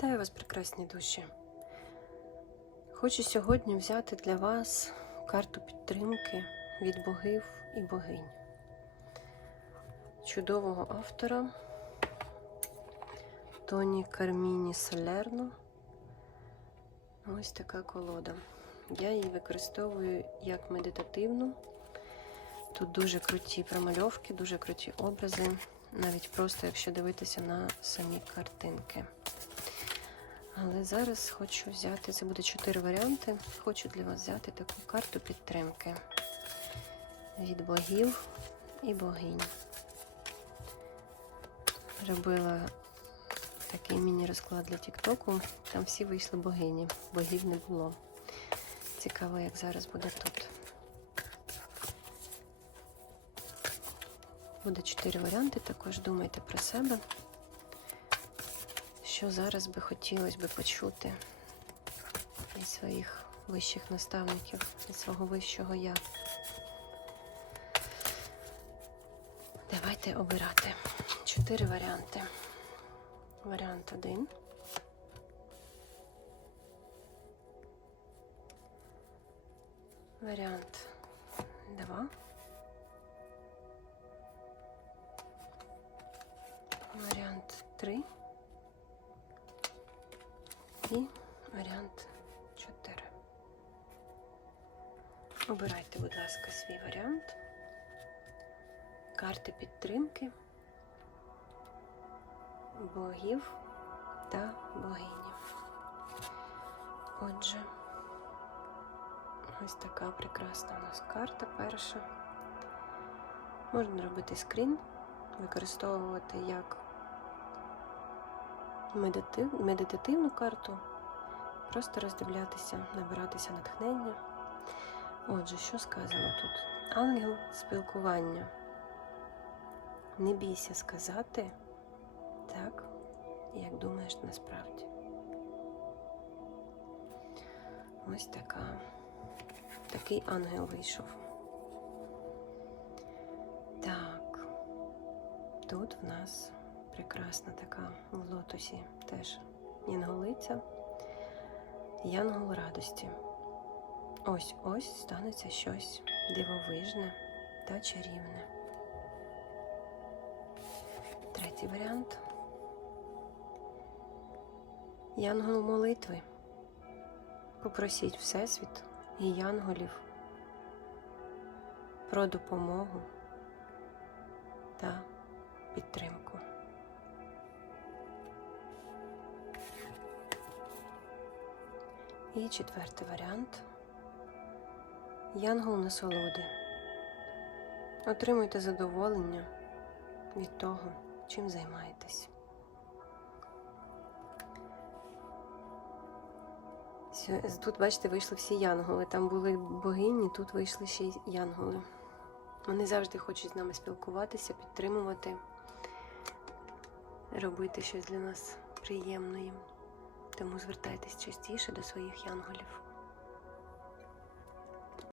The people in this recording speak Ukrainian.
Вітаю вас, прекрасні душі. Хочу сьогодні взяти для вас карту підтримки від богів і богинь. Чудового автора Тоні Карміні Салерно. Ось така колода. Я її використовую як медитативну. Тут дуже круті промальовки, дуже круті образи, навіть просто якщо дивитися на самі картинки. Але зараз хочу взяти, це буде чотири варіанти. Хочу для вас взяти таку карту підтримки від богів і богинь. Робила такий міні-розклад для Тіктоку. Там всі вийшли богині, богів не було. Цікаво, як зараз буде тут. Буде чотири варіанти, також думайте про себе що зараз би хотілося би почути від своїх вищих наставників, від свого вищого я. Давайте обирати чотири варіанти. Варіант один. Варіант два. Варіант три. І варіант 4. Обирайте, будь ласка, свій варіант. Карти підтримки, богів та богині. Отже, ось така прекрасна у нас карта перша. Можна робити скрін, використовувати як медитативну карту, просто роздивлятися, набиратися натхнення. Отже, що сказано тут? Ангел спілкування. Не бійся сказати так, як думаєш насправді. Ось така. Такий ангел вийшов. Так, тут в нас прекрасна така в лотосі теж янголиця, янгол радості. Ось ось станеться щось дивовижне та чарівне. Третій варіант. Янгол молитви. Попросіть Всесвіт і янголів про допомогу та підтримку. І четвертий варіант. Янгол насолоди. Отримуйте задоволення від того, чим займаєтесь. Тут, бачите, вийшли всі янголи. Там були богині, тут вийшли ще й янголи. Вони завжди хочуть з нами спілкуватися, підтримувати, робити щось для нас приємне. Тому звертайтесь частіше до своїх янголів.